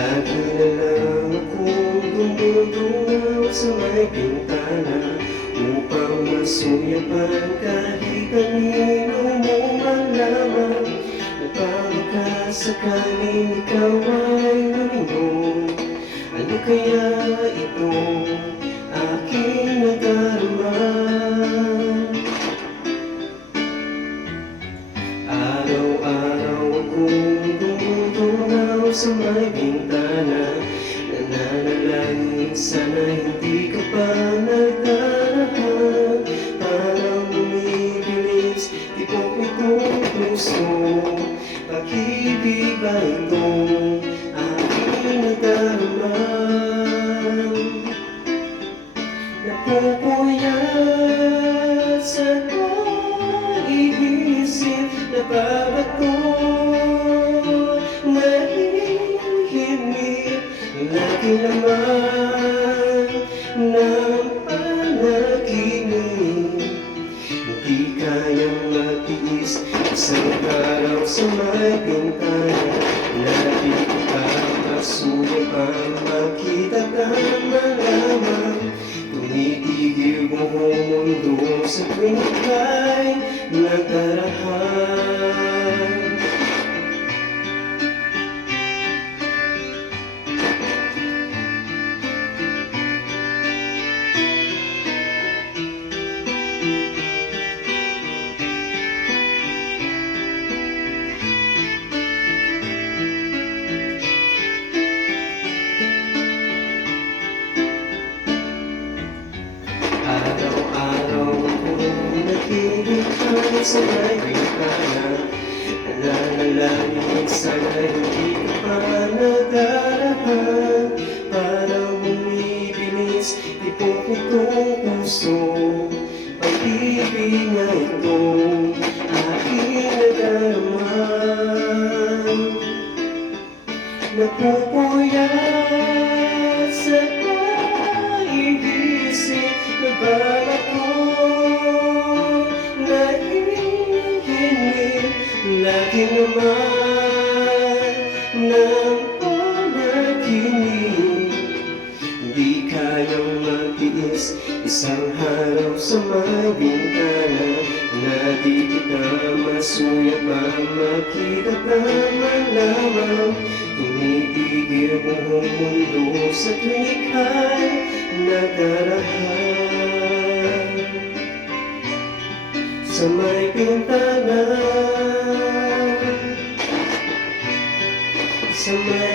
Lagi na lang akong dumudungaw sa may bintana upang masuyapan kahit kanino mo man lamang. Napabaka sakaling ikaw ay malinong, ano kaya itong aking nadarama? Araw-araw akong dumudungaw sa may bintana, nananalangin sana hindi ka pa nagdarahan. Parang bumibilis tibok itong puso, pag-ibig ba itong aking nadarama? Napupuyat sa naiisip, nababato, nahihimik, lagi naman ng panaginip. Hindi kayang matiis isang araw sa may bintana, na di ka masulit ang makita ka malamang. Tumitigil buong mundo sa tuwing ika'y nagdarahan. Araw-araw akong naghihintay sa may bintana, nananalangin sana hindi ka pa nadarahan. Parang bumibilis tibok itong puso, pag-ibig na itong aking nadarama. Napupuyat sa naiisip, nababato, nahihimik, lagi naman ng panaginip. Di kayang matiis isang araw sa may bintana, na di kita masuyapan makita ka man lamang. Tumitigil buong mundo sa tuwing ika'y nagdarahan. Sa may bintana, sa may